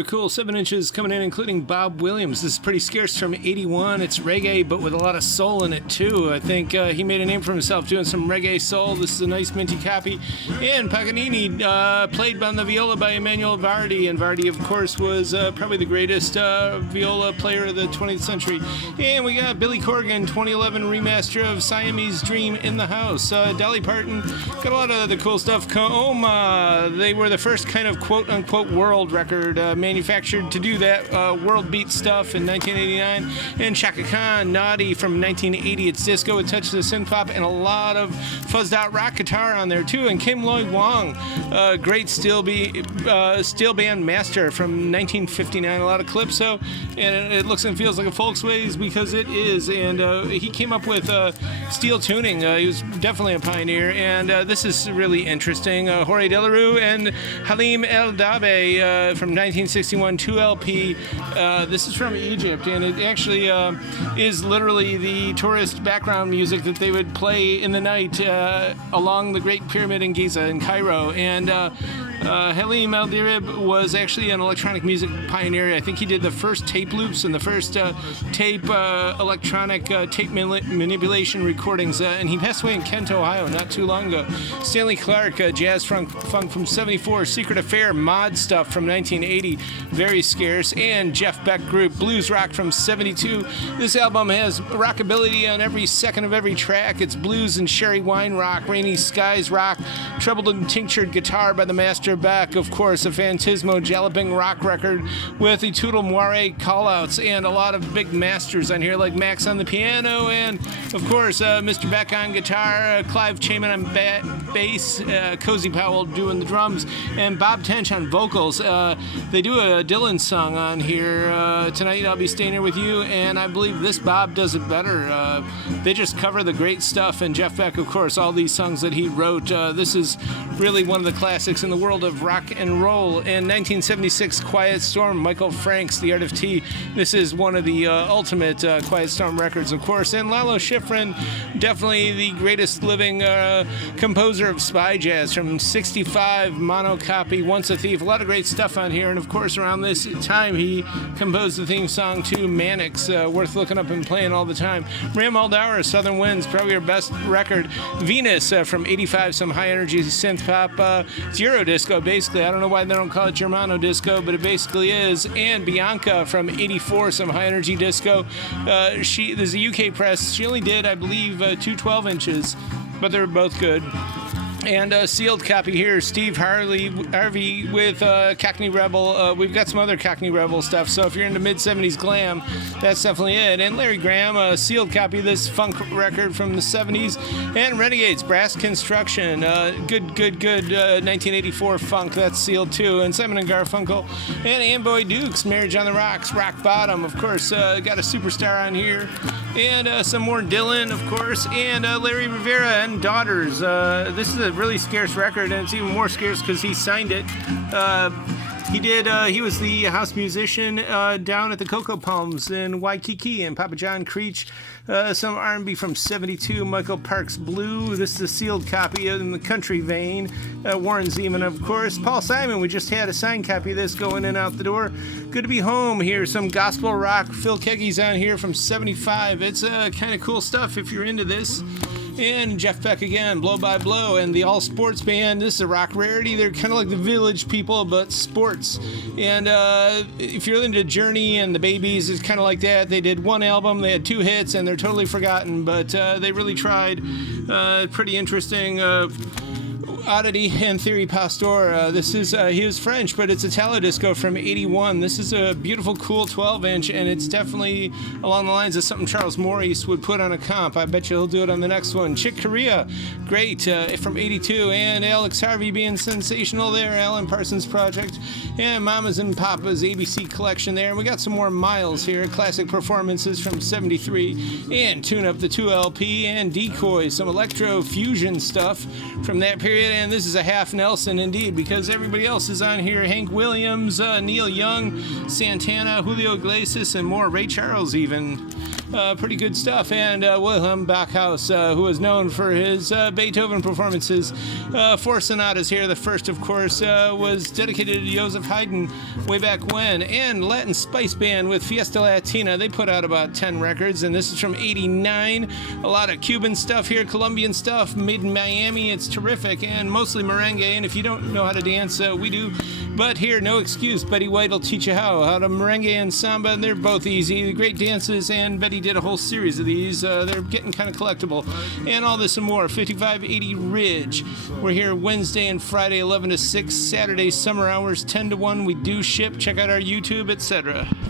a cool 7 inches coming in, including Bob Williams. This is pretty scarce from 81. It's reggae, but with a lot of soul in it, too. I think he made a name for himself doing some reggae soul. This is a nice minty copy. And Paganini, played on the viola by Emanuele Vardi. And Vardi, of course, was probably the greatest viola player of the 20th century. And we got Billy Corgan, 2011 remaster of Siamese Dream in the house. Dolly Parton, got a lot of the cool stuff. Kaoma, they were the first kind of quote-unquote world record manufactured to do that world beat stuff in 1989. And Chaka Khan, Naughty from 1980. It's disco with touches of synth pop and a lot of fuzzed out rock guitar on there too. And Kim Lloyd Wong, great steel band master from 1959. A lot of calypso, and it looks and feels like a folkways because it is. And he came up with steel tuning. He was definitely a pioneer. And this is really interesting. Jorge Delarue and Halim El Dabe from 1961, 2LP. This is from Egypt, and it actually is literally the tourist background music that they would play in the night along the Great Pyramid in Giza in Cairo. And Halim El Dirib was actually an electronic music pioneer. I think he did the first tape loops and the first electronic tape manipulation recordings, and he passed away in Kent, Ohio, not too long ago. Stanley Clarke, jazz funk from 74, Secret Affair, mod stuff from 1980, very scarce, and Jeff Beck Group, blues rock from 72. This album has rockability on every second of every track. It's blues and sherry wine rock, rainy skies rock, trebled and tinctured guitar by the master Beck, of course, a Phantismo jaloping rock record with the Tootle Moire callouts and a lot of big masters on here like Max on the piano and, of course, Mr. Beck on guitar, Clive Chayman on bass, Cozy Powell doing the drums, and Bob Tench on vocals. They do a Dylan song on here, Tonight I'll Be Staying Here With You, and I believe this Bob does it better. They just cover the great stuff, and Jeff Beck, of course, all these songs that he wrote. This is really one of the classics in the world of rock and roll. In 1976, Quiet Storm, Michael Franks, The Art of Tea. This is one of the ultimate Quiet Storm records, of course. And Lalo Schifrin, definitely the greatest living composer of spy jazz from 65, Monocopy, Once a Thief. A lot of great stuff on here. And of course, around this time, he composed the theme song to Mannix, worth looking up and playing all the time. Ram Aldauer, Southern Winds, probably her best record. Venus from 85, some high energy synth pop. It's Euro disco, basically. I don't know why they don't call it Germano disco, but it basically is. And Bianca from 84, some high energy disco. There's a UK press. She only did, I believe, 2 12 inches, but they're both good. And a sealed copy here, Steve Harvey with Cockney Rebel. We've got some other Cockney Rebel stuff, so if you're into mid-70s glam, that's definitely it. And Larry Graham, a sealed copy of this funk record from the 70s. And Renegades, Brass Construction, good 1984 funk, that's sealed too. And Simon & Garfunkel. And Amboy Dukes, Marriage on the Rocks, Rock Bottom, of course, got a superstar on here. And some more Dylan, of course, and Larry Rivera and Daughters. This is a really scarce record, and it's even more scarce because he signed it. He was the house musician down at the Cocoa Palms in Waikiki, and Papa John Creech, some R&B from 72, Michael Parks Blue. This is a sealed copy in the country vein. Warren Zeman, of course. Paul Simon, we just had a signed copy of this going in out the door. Good to be home here. Some gospel rock. Phil Keggy's on here from 75. It's kind of cool stuff if you're into this. And Jeff Beck again, Blow by Blow, and the All Sports Band. This is a rock rarity. They're kind of like the Village People, but sports. And if you're into Journey and the Babies, it's kind of like that. They did one album, they had 2 hits, and they're totally forgotten, but they really tried. Pretty interesting. Oddity and Theory Pastor. This is, he was French, but it's Italo Disco from 81. This is a beautiful, cool 12-inch, and it's definitely along the lines of something Charles Maurice would put on a comp. I bet you he'll do it on the next one. Chick Corea, great, from 82. And Alex Harvey being sensational there, Alan Parsons Project. And Mamas and Papas ABC collection there. And we got some more Miles here, classic performances from 73. And Tune Up the 2LP and Decoy, some electro fusion stuff from that period. And this is a half Nelson indeed, because everybody else is on here. Hank Williams, Neil Young, Santana, Julio Iglesias, and more. Ray Charles even. Pretty good stuff. And Wilhelm Backhaus, who was known for his Beethoven performances. Four sonatas here. The first, of course, was dedicated to Joseph Haydn way back when. And Latin Spice Band with Fiesta Latina. They put out about 10 records, and this is from '89. A lot of Cuban stuff here, Colombian stuff, made in Miami. It's terrific, and mostly merengue. And if you don't know how to dance, we do. But here, no excuse. Betty White will teach you how to merengue and samba. They're both easy, great dances, and Betty did a whole series of these. They're getting kind of collectible. And all this and more. 5580 Ridge. We're here Wednesday and Friday, 11 to 6. Saturday, summer hours, 10 to 1. We do ship. Check out our YouTube, etc.